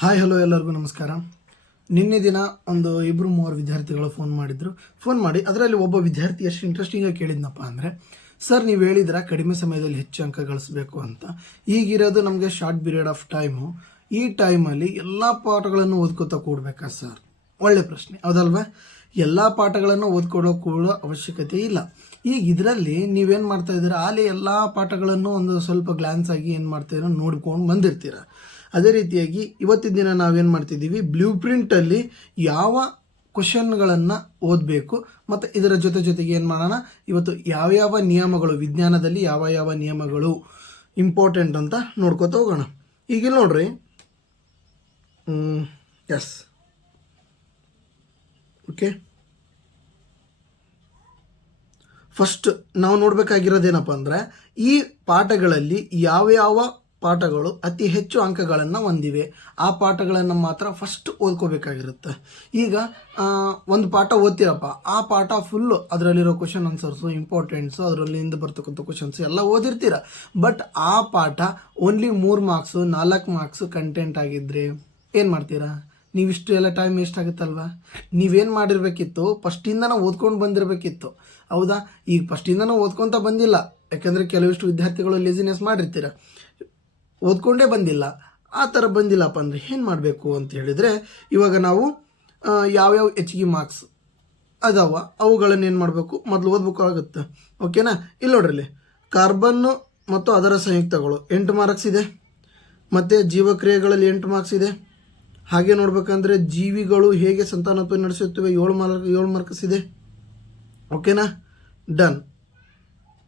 Hi hello ಎಲ್ಲರಿಗೂ ನಮಸ್ಕಾರ. ನಿನ್ನೆ ದಿನ ಒಂದು 2-3 ವಿದ್ಯಾರ್ಥಿಗಳು ಫೋನ್ ಮಾಡಿ ಅದರಲ್ಲಿ ಒಬ್ಬ ವಿದ್ಯಾರ್ಥಿ ಎಷ್ಟು ಇಂಟ್ರೆಸ್ಟಿಂಗಾಗಿ ಕೇಳಿದ್ನಪ್ಪ ಅಂದರೆ, ಸರ್ ನೀವು ಹೇಳಿದ್ರೆ ಕಡಿಮೆ ಸಮಯದಲ್ಲಿ ಹೆಚ್ಚು ಅಂಕ ಗಳಿಸಬೇಕು ಅಂತ. ಈಗಿರೋದು ನಮಗೆ ಶಾರ್ಟ್ ಪೀರಿಯಡ್ ಆಫ್ ಟೈಮು. ಈ ಟೈಮಲ್ಲಿ ಎಲ್ಲ ಪಾಠಗಳನ್ನು ಓದ್ಕೋತಾ ಕೂಡಬೇಕಾ ಸರ್? ಒಳ್ಳೆ ಪ್ರಶ್ನೆ ಹೌದಲ್ವಾ? ಎಲ್ಲ ಪಾಠಗಳನ್ನು ಕೂಡ ಅವಶ್ಯಕತೆ ಇಲ್ಲ. ಈಗ ಇದರಲ್ಲಿ ನೀವೇನು ಮಾಡ್ತಾ ಇದ್ದೀರಾ, ಅಲ್ಲಿ ಎಲ್ಲ ಪಾಠಗಳನ್ನು ಒಂದು ಸ್ವಲ್ಪ ಗ್ಲಾನ್ಸ್ ಆಗಿ ಏನು ಮಾಡ್ತೀರಾ ನೋಡ್ಕೊಂಡು ಬಂದಿರ್ತೀರ. ಅದೇ ರೀತಿಯಾಗಿ ಇವತ್ತಿನ ದಿನ ನಾವೇನು ಮಾಡ್ತಿದ್ದೀವಿ, ಬ್ಲೂ ಪ್ರಿಂಟಲ್ಲಿ ಯಾವ ಕ್ವಶನ್ಗಳನ್ನು ಓದಬೇಕು ಮತ್ತು ಇದರ ಜೊತೆಗೆ ಏನು ಮಾಡೋಣ, ಇವತ್ತು ಯಾವ್ಯಾವ ನಿಯಮಗಳು, ವಿಜ್ಞಾನದಲ್ಲಿ ಯಾವ ನಿಯಮಗಳು ಇಂಪಾರ್ಟೆಂಟ್ ಅಂತ ನೋಡ್ಕೋತ ಹೋಗೋಣ. ಈಗ ನೋಡ್ರಿ, ಎಸ್ ಓಕೆ, ಫಸ್ಟ್ ನಾವು ನೋಡಬೇಕಾಗಿರೋದೇನಪ್ಪ ಅಂದರೆ, ಈ ಪಾಠಗಳಲ್ಲಿ ಯಾವ ಪಾಠಗಳು ಅತಿ ಹೆಚ್ಚು ಅಂಕಗಳನ್ನು ಹೊಂದಿವೆ ಆ ಪಾಠಗಳನ್ನು ಮಾತ್ರ ಫಸ್ಟ್ ಓದ್ಕೋಬೇಕಾಗಿರುತ್ತೆ. ಈಗ ಒಂದು ಪಾಠ ಓದ್ತೀರಪ್ಪ, ಆ ಪಾಠ ಫುಲ್ಲು ಅದರಲ್ಲಿರೋ ಕ್ವಶನ್ ಆನ್ಸರ್ಸು, ಇಂಪಾರ್ಟೆಂಟ್ಸು, ಅದರಲ್ಲಿಂದ ಬರ್ತಕ್ಕಂಥ ಕ್ವಶನ್ಸ್ ಎಲ್ಲ ಓದಿರ್ತೀರ. ಬಟ್ ಆ ಪಾಠ ಓನ್ಲಿ 3 ಮಾರ್ಕ್ಸು 4 ಮಾರ್ಕ್ಸು ಕಂಟೆಂಟ್ ಆಗಿದ್ದರೆ ಏನು ಮಾಡ್ತೀರಾ? ನೀವಿಷ್ಟು ಎಲ್ಲ ಟೈಮ್ ವೇಸ್ಟ್ ಆಗುತ್ತಲ್ವ? ನೀವೇನು ಮಾಡಿರಬೇಕಿತ್ತು, ಫಸ್ಟಿಂದನೂ ಓದ್ಕೊಂಡು ಬಂದಿರಬೇಕಿತ್ತು. ಹೌದಾ? ಈಗ ಫಸ್ಟಿಂದನೂ ಓದ್ಕೊತ ಬಂದಿಲ್ಲ, ಯಾಕೆಂದರೆ ಕೆಲವಿಷ್ಟು ವಿದ್ಯಾರ್ಥಿಗಳು ಲೇಸಿನೆಸ್ ಮಾಡಿರ್ತೀರ, ಓದ್ಕೊಂಡೇ ಬಂದಿಲ್ಲ. ಆ ಥರ ಬಂದಿಲ್ಲಪ್ಪ ಅಂದರೆ ಏನು ಮಾಡಬೇಕು ಅಂತ ಹೇಳಿದರೆ, ಇವಾಗ ನಾವು ಯಾವ್ಯಾವ ಹೆಚ್ಚಿಗೆ ಮಾರ್ಕ್ಸ್ ಅದಾವ ಅವುಗಳನ್ನು ಏನು ಮಾಡಬೇಕು, ಮೊದಲು ಓದಬೇಕಾಗುತ್ತೆ. ಓಕೆನಾ? ಇಲ್ಲಿ ನೋಡ್ರಿ, ಕಾರ್ಬನ್ನು ಮತ್ತು ಅದರ ಸಂಯುಕ್ತಗಳು 8 ಮಾರ್ಕ್ಸ್ ಇದೆ, ಮತ್ತು ಜೀವಕ್ರಿಯೆಗಳಲ್ಲಿ 8 ಮಾರ್ಕ್ಸ್ ಇದೆ. ಹಾಗೆ ನೋಡ್ಬೇಕಂದ್ರೆ ಜೀವಿಗಳು ಹೇಗೆ ಸಂತಾನೋತ್ಪತ್ತಿ ನಡೆಸುತ್ತವೆ 7 ಮಾರ್ಕ್ಸ್ ಇದೆ. ಓಕೆನಾ? ಡನ್.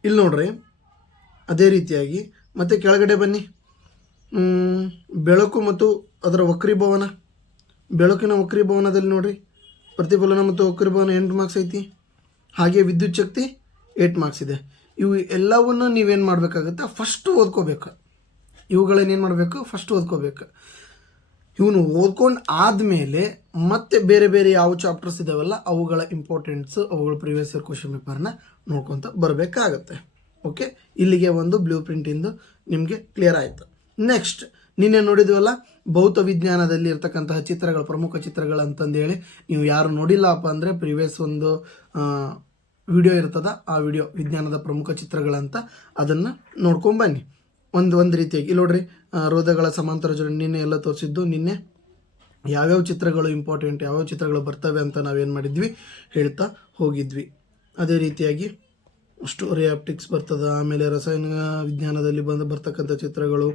ಇಲ್ಲಿ ನೋಡ್ರಿ, ಅದೇ ರೀತಿಯಾಗಿ ಮತ್ತೆ ಕೆಳಗಡೆ ಬನ್ನಿ, ಬೆಳಕು ಮತ್ತು ಅದರ ವಕ್ರೀಭವನ, ಬೆಳಕಿನ ವಕ್ರೀಭವನದಲ್ಲಿ ನೋಡ್ರಿ, ಪ್ರತಿಫಲನ ಮತ್ತು ವಕ್ರೀಭವನ 8 ಮಾರ್ಕ್ಸ್ ಐತಿ. ಹಾಗೆ ವಿದ್ಯುತ್ ಶಕ್ತಿ 8 ಮಾರ್ಕ್ಸ್ ಇದೆ. ಇವು ಎಲ್ಲವನ್ನು ನೀವೇನು ಮಾಡಬೇಕಾಗುತ್ತೆ, ಫಸ್ಟ್ ಓದ್ಕೋಬೇಕು. ಇವುಗಳನ್ನೇನು ಮಾಡಬೇಕು, ಫಸ್ಟ್ ಓದ್ಕೋಬೇಕು. ಇವನು ಓದ್ಕೊಂಡು ಆದಮೇಲೆ ಮತ್ತೆ ಬೇರೆ ಯಾವ ಚಾಪ್ಟರ್ಸ್ ಇದಾವಲ್ಲ ಅವುಗಳ ಇಂಪಾರ್ಟೆನ್ಸು, ಅವುಗಳ ಪ್ರಿವಿಯಸ್ ಇಯರ್ ಕ್ವಶನ್ ಪೇಪರ್ನ ನೋಡ್ಕೊತ ಬರಬೇಕಾಗತ್ತೆ. ಓಕೆ, ಇಲ್ಲಿಗೆ ಒಂದು ಬ್ಲೂ ಪ್ರಿಂಟಿಂದು ನಿಮಗೆ ಕ್ಲಿಯರ್ ಆಯಿತು. ನೆಕ್ಸ್ಟ್, ನಿನ್ನೆ ನೋಡಿದ್ವಲ್ಲ ಭೌತ ವಿಜ್ಞಾನದಲ್ಲಿ ಇರ್ತಕ್ಕಂತಹ ಚಿತ್ರಗಳು, ಪ್ರಮುಖ ಚಿತ್ರಗಳು ಅಂತಂದೇಳಿ. ನೀವು ಯಾರು ನೋಡಿಲ್ಲಪ್ಪ ಅಂದರೆ ಪ್ರಿವಿಯಸ್ ಒಂದು ವಿಡಿಯೋ ಇರ್ತದ, ಆ ವಿಡಿಯೋ ವಿಜ್ಞಾನದ ಪ್ರಮುಖ ಚಿತ್ರಗಳಂತ, ಅದನ್ನು ನೋಡ್ಕೊಂಬನ್ನಿ. ಒಂದು ರೀತಿಯಾಗಿ ಇಲ್ಲಿ ನೋಡ್ರಿ, ರೋಧಗಳ ಸಮಾಂತರ ಜೋಡಣೆ ನಿನ್ನೆ ಎಲ್ಲ ತೋರಿಸಿದ್ದು. ನಿನ್ನೆ ಯಾವ್ಯಾವ ಚಿತ್ರಗಳು ಇಂಪಾರ್ಟೆಂಟ್, ಯಾವ್ಯಾವ ಚಿತ್ರಗಳು ಬರ್ತವೆ ಅಂತ ನಾವೇನು ಮಾಡಿದ್ವಿ ಹೇಳ್ತಾ ಹೋಗಿದ್ವಿ. ಅದೇ ರೀತಿಯಾಗಿ ಸ್ಟೋರಿ ಆಪ್ಟಿಕ್ಸ್ ಬರ್ತದೆ, ಆಮೇಲೆ ರಸಾಯನ ವಿಜ್ಞಾನದಲ್ಲಿ ಬರ್ತಕ್ಕಂಥ ಚಿತ್ರಗಳು,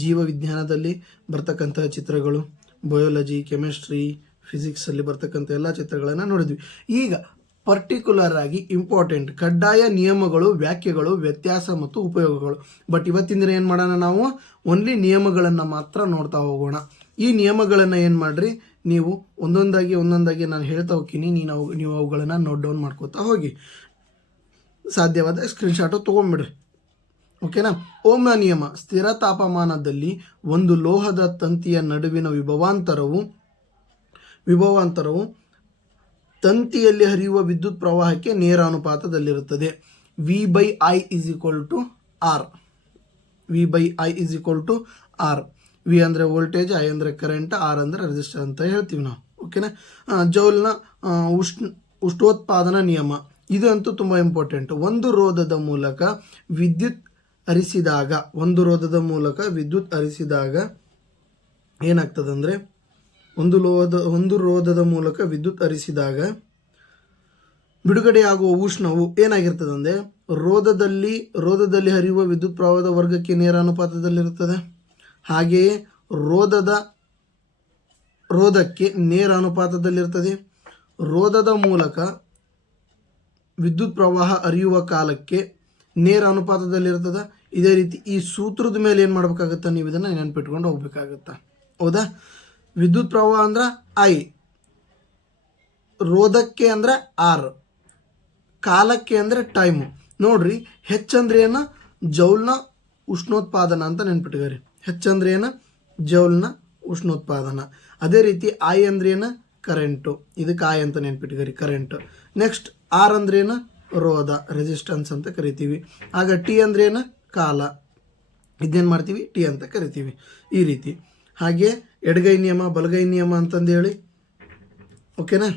ಜೀವ ವಿಜ್ಞಾನದಲ್ಲಿ ಬರ್ತಕ್ಕಂಥ ಚಿತ್ರಗಳು, ಬಯೋಲಜಿ, ಕೆಮಿಸ್ಟ್ರಿ, ಫಿಸಿಕ್ಸಲ್ಲಿ ಬರ್ತಕ್ಕಂಥ ಎಲ್ಲ ಚಿತ್ರಗಳನ್ನು ನೋಡಿದ್ವಿ. ಈಗ ಪರ್ಟಿಕ್ಯುಲರ್ ಆಗಿ ಇಂಪಾರ್ಟೆಂಟ್ ಕಡ್ಡಾಯ ನಿಯಮಗಳು, ವ್ಯಾಖ್ಯೆಗಳು, ವ್ಯತ್ಯಾಸ ಮತ್ತು ಉಪಯೋಗಗಳು. ಬಟ್ ಇವತ್ತಿನ ದಿನ ಏನು ಮಾಡೋಣ, ನಾವು ಓನ್ಲಿ ನಿಯಮಗಳನ್ನು ಮಾತ್ರ ನೋಡ್ತಾ ಹೋಗೋಣ. ಈ ನಿಯಮಗಳನ್ನು ಏನು ಮಾಡಿರಿ, ನೀವು ಒಂದೊಂದಾಗಿ ನಾನು ಹೇಳ್ತಾ ಹೋಗ್ತೀನಿ, ನೀವು ಅವುಗಳನ್ನು ನೋಟ್ ಡೌನ್ ಮಾಡ್ಕೋತಾ ಹೋಗಿ. ಸಾಧ್ಯವಾದ ಸ್ಕ್ರೀನ್ಶಾಟು ತೊಗೊಂಡ್ಬಿಡ್ರಿ. ಓಕೆನಾ? ಓಮ್ನ ನಿಯಮ, ಸ್ಥಿರ ತಾಪಮಾನದಲ್ಲಿ ಒಂದು ಲೋಹದ ತಂತಿಯ ನಡುವಿನ ವಿಭವಾಂತರವು ತಂತಿಯಲ್ಲಿ ಹರಿಯುವ ವಿದ್ಯುತ್ ಪ್ರವಾಹಕ್ಕೆ ನೇರ ಅನುಪಾತದಲ್ಲಿರುತ್ತದೆ. V/I = R. V/I = R. V ಅಂದರೆ ವೋಲ್ಟೇಜ್, ಐ ಅಂದರೆ ಕರೆಂಟ್, ಆರ್ ಅಂದರೆ ರೆಸಿಸ್ಟರ್ ಅಂತ ಹೇಳ್ತೀವಿ ನಾವು. ಓಕೆನಾ? ಜೌಲ್ನ ಉಷ್ಣೋತ್ಪಾದನಾ ನಿಯಮ, ಇದಂತೂ ತುಂಬ ಇಂಪಾರ್ಟೆಂಟ್. ಒಂದು ರೋಧದ ಮೂಲಕ ವಿದ್ಯುತ್ ಹರಿಸಿದಾಗ ಏನಾಗ್ತದಂದರೆ, ಒಂದು ರೋಧದ ಮೂಲಕ ವಿದ್ಯುತ್ ಹರಿಸಿದಾಗ ಬಿಡುಗಡೆಯಾಗುವ ಉಷ್ಣವು ಏನಾಗಿರ್ತದಂದರೆ, ರೋಧದಲ್ಲಿ ಹರಿಯುವ ವಿದ್ಯುತ್ ಪ್ರವಾಹದ ವರ್ಗಕ್ಕೆ ನೇರ ಅನುಪಾತದಲ್ಲಿರುತ್ತದೆ. ಹಾಗೆಯೇ ರೋಧಕ್ಕೆ ನೇರ ಅನುಪಾತದಲ್ಲಿರ್ತದೆ. ರೋಧದ ಮೂಲಕ ವಿದ್ಯುತ್ ಪ್ರವಾಹ ಹರಿಯುವ ಕಾಲಕ್ಕೆ ನೇರ ಅನುಪಾತದಲ್ಲಿರ್ತದೆ. ಇದೇ ರೀತಿ ಈ ಸೂತ್ರದ ಮೇಲೆ ಏನು ಮಾಡಬೇಕಾಗುತ್ತೆ, ನೀವು ಇದನ್ನು ನೆನಪಿಟ್ಕೊಂಡು ಹೋಗ್ಬೇಕಾಗತ್ತೆ. ಹೌದಾ? ವಿದ್ಯುತ್ ಪ್ರವಾಹ ಅಂದ್ರೆ ಐ, ರೋಧಕ್ಕೆ ಅಂದರೆ ಆರ್, ಕಾಲಕ್ಕೆ ಅಂದರೆ ಟೈಮು. ನೋಡ್ರಿ, ಹೆಚ್ಚಂದ್ರೆ ಏನು, ಜೌಲ್ನ ಉಷ್ಣೋತ್ಪಾದನ ಅಂತ ನೆನ್ಪಿಟ್ಕೋರಿ. ಹೆಚ್ಚಂದ್ರೆ ಏನು, ಜೌಲ್ನ ಉಷ್ಣೋತ್ಪಾದನ. ಅದೇ ರೀತಿ ಐ ಅಂದ್ರೆ ಏನು, ಕರೆಂಟು. ಇದಕ್ಕೆ ಐ ಅಂತ ನೆನ್ಪಿಟ್ಕೋರಿ, ಕರೆಂಟು. ನೆಕ್ಸ್ಟ್ ಆರ್ ಅಂದ್ರೆ ಏನು, ರೋಧ, ರೆಸಿಸ್ಟೆನ್ಸ್ ಅಂತ ಕರಿತೀವಿ. ಆಗ ಟಿ ಅಂದ್ರೆ ಏನು, ಕಾಲ. ಇದನ್ನೇನು ಮಾಡ್ತೀವಿ, ಟಿ ಅಂತ ಕರಿತೀವಿ. ಈ ರೀತಿ. ಹಾಗೆ ಎಡಗೈ ನಿಯಮ ಬಲಗೈ ನಿಯಮ ಅಂತಂದು ಹೇಳಿ. ಓಕೆನಾ?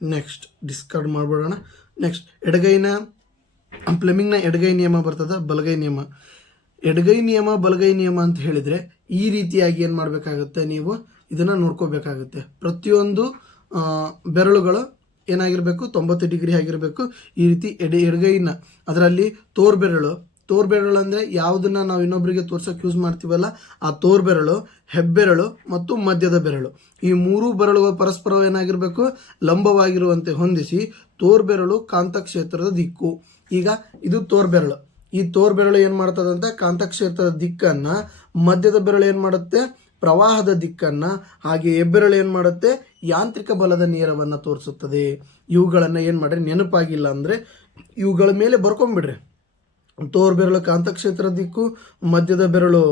ನೆಕ್ಸ್ಟ್ ಡಿಸ್ಕಾರ್ಡ್ ಮಾಡಿಬಿಡೋಣ. ನೆಕ್ಸ್ಟ್ ಎಡಗೈನ ಪ್ಲಮಿಂಗ್ನ ಎಡಗೈ ನಿಯಮ ಬರ್ತದೆ, ಬಲಗೈ ನಿಯಮ. ಎಡಗೈ ನಿಯಮ ಬಲಗೈ ನಿಯಮ ಅಂತ ಹೇಳಿದರೆ ಈ ರೀತಿಯಾಗಿ ಏನು ಮಾಡಬೇಕಾಗುತ್ತೆ, ನೀವು ಇದನ್ನು ನೋಡ್ಕೋಬೇಕಾಗುತ್ತೆ. ಪ್ರತಿಯೊಂದು ಬೆರಳುಗಳು ಏನಾಗಿರಬೇಕು, 90 ಡಿಗ್ರಿ ಆಗಿರಬೇಕು. ಈ ರೀತಿ ಎಡಗೈನ ಅದರಲ್ಲಿ ತೋರ್ಬೆರಳು ಅಂದರೆ ಯಾವುದನ್ನು ನಾವು ಇನ್ನೊಬ್ಬರಿಗೆ ತೋರ್ಸೋಕೆ ಯೂಸ್ ಮಾಡ್ತೀವಲ್ಲ, ಆ ತೋರ್ಬೆರಳು, ಹೆಬ್ಬೆರಳು ಮತ್ತು ಮಧ್ಯದ ಬೆರಳು, ಈ 3 ಬೆರಳುಗಳು ಪರಸ್ಪರ ಏನಾಗಿರಬೇಕು, ಲಂಬವಾಗಿರುವಂತೆ ಹೊಂದಿಸಿ ತೋರ್ಬೆರಳು ಕಾಂತಕ್ಷೇತ್ರದ ದಿಕ್ಕು. ಈಗ ಇದು ತೋರ್ಬೆರಳು. ಈ ತೋರ್ಬೆರಳು ಏನು ಮಾಡ್ತದಂತೆ, ಕಾಂತಕ್ಷೇತ್ರದ ದಿಕ್ಕನ್ನು, ಮಧ್ಯದ ಬೆರಳು ಏನು ಮಾಡುತ್ತೆ, ಪ್ರವಾಹದ ದಿಕ್ಕನ್ನು, ಹಾಗೆ ಹೆಬ್ಬೆರಳು ಏನು ಮಾಡುತ್ತೆ, ಯಾಂತ್ರಿಕ ಬಲದ ನೇರವನ್ನು ತೋರಿಸುತ್ತದೆ. ಇವುಗಳನ್ನು ಏನು ಮಾಡ್ರಿ, ನೆನಪಾಗಿಲ್ಲ ಅಂದರೆ ಇವುಗಳ ಮೇಲೆ ಬರ್ಕೊಂಡ್ಬಿಡ್ರಿ. ತೋರ್ಬೆರಳು ಕಾಂತಕ್ಷೇತ್ರ ದಿಕ್ಕು, ಮಧ್ಯದ ಬೆರಳು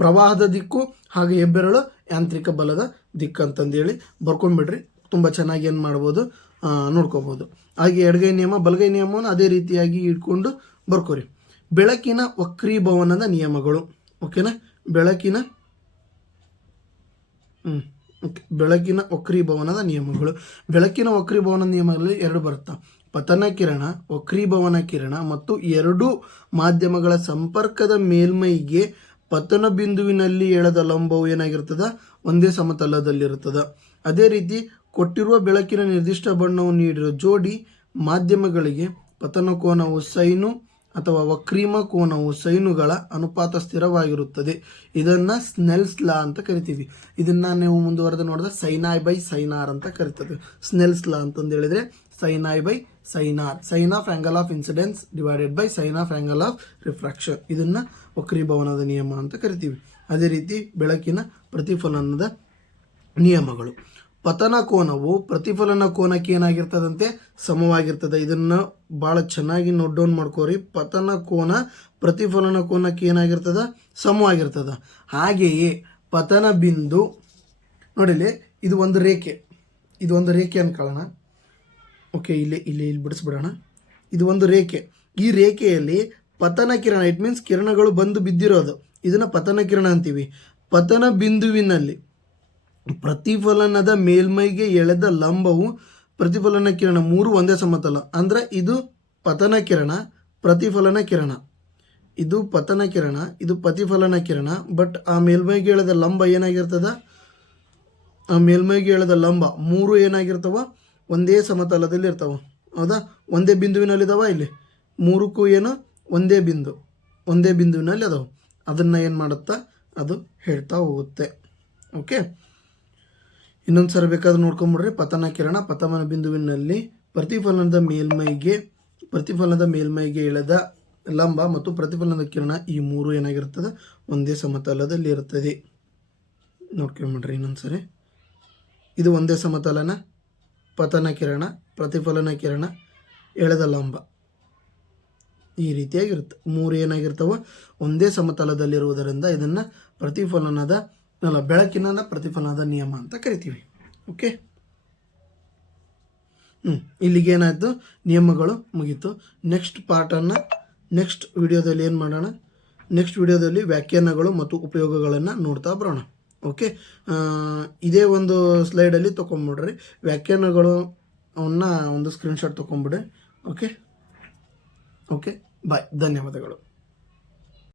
ಪ್ರವಾಹದ ದಿಕ್ಕು, ಹಾಗೆ ಹೆಬ್ಬೆರಳು ಯಾಂತ್ರಿಕ ಬಲದ ದಿಕ್ಕು ಅಂತಂದೇಳಿ ಬರ್ಕೊಂಡ್ಬಿಡ್ರಿ. ತುಂಬ ಚೆನ್ನಾಗಿ ಏನು ಮಾಡ್ಬೋದು, ನೋಡ್ಕೋಬೋದು. ಹಾಗೆ ಎಡಗೈ ನಿಯಮ ಬಲಗೈ ನಿಯಮವನ್ನು ಅದೇ ರೀತಿಯಾಗಿ ಇಟ್ಕೊಂಡು ಬರ್ಕೋರಿ. ಬೆಳಕಿನ ವಕ್ರೀಭವನದ ನಿಯಮಗಳು. ಓಕೆನಾ? ಬೆಳಕಿನ ವಕ್ರೀಭವನದ ನಿಯಮಗಳು. ಬೆಳಕಿನ ವಕ್ರೀಭವನ ನಿಯಮಗಳಲ್ಲಿ 2 ಬರುತ್ತೆ. ಪತನ ಕಿರಣ, ವಕ್ರೀಭವನ ಕಿರಣ ಮತ್ತು 2 ಮಾಧ್ಯಮಗಳ ಸಂಪರ್ಕದ ಮೇಲ್ಮೈಗೆ ಪತನ ಬಿಂದುವಿನಲ್ಲಿ ಎಳೆದ ಲಂಬವು ಏನಾಗಿರ್ತದೆ, ಒಂದೇ ಸಮತಲದಲ್ಲಿರುತ್ತದೆ. ಅದೇ ರೀತಿ ಕೊಟ್ಟಿರುವ ಬೆಳಕಿನ ನಿರ್ದಿಷ್ಟ ಬಣ್ಣವನ್ನು ನೀಡಿರುವ ಜೋಡಿ ಮಾಧ್ಯಮಗಳಿಗೆ ಪತನ ಕೋನವು ಸೈನು ಅಥವಾ ವಕ್ರೀಮ ಕೋನವು ಸೈನುಗಳ ಅನುಪಾತ ಸ್ಥಿರವಾಗಿರುತ್ತದೆ. ಇದನ್ನು ಸ್ನೆಲ್ಸ್ ಲಾ ಅಂತ ಕರಿತೀವಿ. ಇದನ್ನು ನೀವು ಮುಂದುವರೆದು ನೋಡಿದ್ರೆ ಸೈನಾಯ್ ಬೈ ಸೈನಾರ್ ಅಂತ ಕರಿತದೆ. ಸ್ನೆಲ್ಸ್ ಲಾ ಅಂತಂದು ಹೇಳಿದರೆ sine i by sine r, sine of angle of incidence divided by sine of angle of refraction. ಇದನ್ನು ವಕ್ರೀಭವನದ ನಿಯಮ ಅಂತ ಕರಿತೀವಿ. ಅದೇ ರೀತಿ ಬೆಳಕಿನ ಪ್ರತಿಫಲನದ ನಿಯಮಗಳು. ಪತನ ಕೋನವು ಪ್ರತಿಫಲನ ಕೋನಕ್ಕೆ ಏನಾಗಿರ್ತದಂತೆ, ಸಮವಾಗಿರ್ತದೆ. ಇದನ್ನು ಭಾಳ ಚೆನ್ನಾಗಿ ನೋಟ್ ಡೌನ್ ಮಾಡ್ಕೋರಿ. ಪತನ ಕೋನ ಪ್ರತಿಫಲನ ಕೋನಕ್ಕೆ ಏನಾಗಿರ್ತದ, ಸಮವಾಗಿರ್ತದ. ಹಾಗೆಯೇ ಪತನ ಬಿಂದು ನೋಡಿಲಿ, ಇದು ಒಂದು ರೇಖೆ ಅನ್ಕೊಳ್ಳೋಣ. ಓಕೆ, ಇಲ್ಲಿ ಬಿಡಿಸ್ಬಿಡೋಣ. ಇದು ಒಂದು ರೇಖೆ. ಈ ರೇಖೆಯಲ್ಲಿ ಪತನ ಕಿರಣ, ಇಟ್ ಮೀನ್ಸ್ ಕಿರಣಗಳು ಬಂದು ಬಿದ್ದಿರೋದು, ಇದನ್ನು ಪತನ ಕಿರಣ ಅಂತೀವಿ. ಪತನ ಬಿಂದುವಿನಲ್ಲಿ ಪ್ರತಿಫಲನದ ಮೇಲ್ಮೈಗೆ ಎಳೆದ ಲಂಬವು ಪ್ರತಿಫಲನ ಕಿರಣ 3 ಒಂದೇ ಸಮತಲ. ಅಂದರೆ ಇದು ಪತನ ಕಿರಣ, ಪ್ರತಿಫಲನ ಕಿರಣ, ಇದು ಪತನ ಕಿರಣ, ಇದು ಪ್ರತಿಫಲನ ಕಿರಣ. ಬಟ್ ಆ ಮೇಲ್ಮೈಗೆ ಎಳೆದ ಲಂಬ ಏನಾಗಿರ್ತದ, ಆ ಮೇಲ್ಮೈಗೆ ಎಳೆದ ಲಂಬ 3 ಏನಾಗಿರ್ತಾವ, ಒಂದೇ ಸಮತಲದಲ್ಲಿ ಇರ್ತಾವ. ಹೌದಾ? ಒಂದೇ ಬಿಂದುವಿನಲ್ಲಿದ್ದಾವ. ಇಲ್ಲಿ 3ಕ್ಕೂ ಏನು ಒಂದೇ ಬಿಂದುವಿನಲ್ಲಿ ಅದಾವ. ಅದನ್ನು ಏನು ಮಾಡುತ್ತಾ, ಅದು ಹೇಳ್ತಾ ಹೋಗುತ್ತೆ. ಓಕೆ, ಇನ್ನೊಂದು ಸರಿ ಬೇಕಾದ್ರೆ ನೋಡ್ಕೊಂಬಿಡ್ರಿ. ಪತನ ಕಿರಣ ಪತನ ಬಿಂದುವಿನಲ್ಲಿ ಪ್ರತಿಫಲನದ ಮೇಲ್ಮೈಗೆ ಎಳೆದ ಲಂಬ ಮತ್ತು ಪ್ರತಿಫಲನದ ಕಿರಣ, ಈ 3 ಏನಾಗಿರ್ತದೆ, ಒಂದೇ ಸಮತಲದಲ್ಲಿ ಇರುತ್ತದೆ. ನೋಡ್ಕೊಂಬಿಡ್ರಿ ಇನ್ನೊಂದು ಸರಿ. ಇದು ಒಂದೇ ಸಮತಲನ, ಪತನ ಕಿರಣ, ಪ್ರತಿಫಲನ ಕಿರಣ, ಎಳೆದ ಲಂಬ, ಈ ರೀತಿಯಾಗಿರುತ್ತೆ. 3 ಏನಾಗಿರ್ತಾವ, ಒಂದೇ ಸಮತಲದಲ್ಲಿರುವುದರಿಂದ ಇದನ್ನು ಬೆಳಕಿನ ಪ್ರತಿಫಲನದ ನಿಯಮ ಅಂತ ಕರಿತೀವಿ. ಓಕೆ, ಇಲ್ಲಿಗೆ ಏನಾಯಿತು, ನಿಯಮಗಳು ಮುಗೀತು. ನೆಕ್ಸ್ಟ್ ಪಾರ್ಟನ್ನು ನೆಕ್ಸ್ಟ್ ವಿಡಿಯೋದಲ್ಲಿ ಏನು ಮಾಡೋಣ, ನೆಕ್ಸ್ಟ್ ವಿಡಿಯೋದಲ್ಲಿ ವ್ಯಾಖ್ಯಾನಗಳು ಮತ್ತು ಉಪಯೋಗಗಳನ್ನು ನೋಡ್ತಾ ಬರೋಣ. ಓಕೆ, ಇದೇ ಒಂದು ಸ್ಲೈಡಲ್ಲಿ ತೊಗೊಂಬಿಡ್ರಿ ವ್ಯಾಖ್ಯಾನಗಳು, ಅವನ್ನ ಒಂದು ಸ್ಕ್ರೀನ್ಶಾಟ್ ತೊಗೊಂಬಿಡ್ರಿ. ಓಕೆ, ಬಾಯ್, ಧನ್ಯವಾದಗಳು.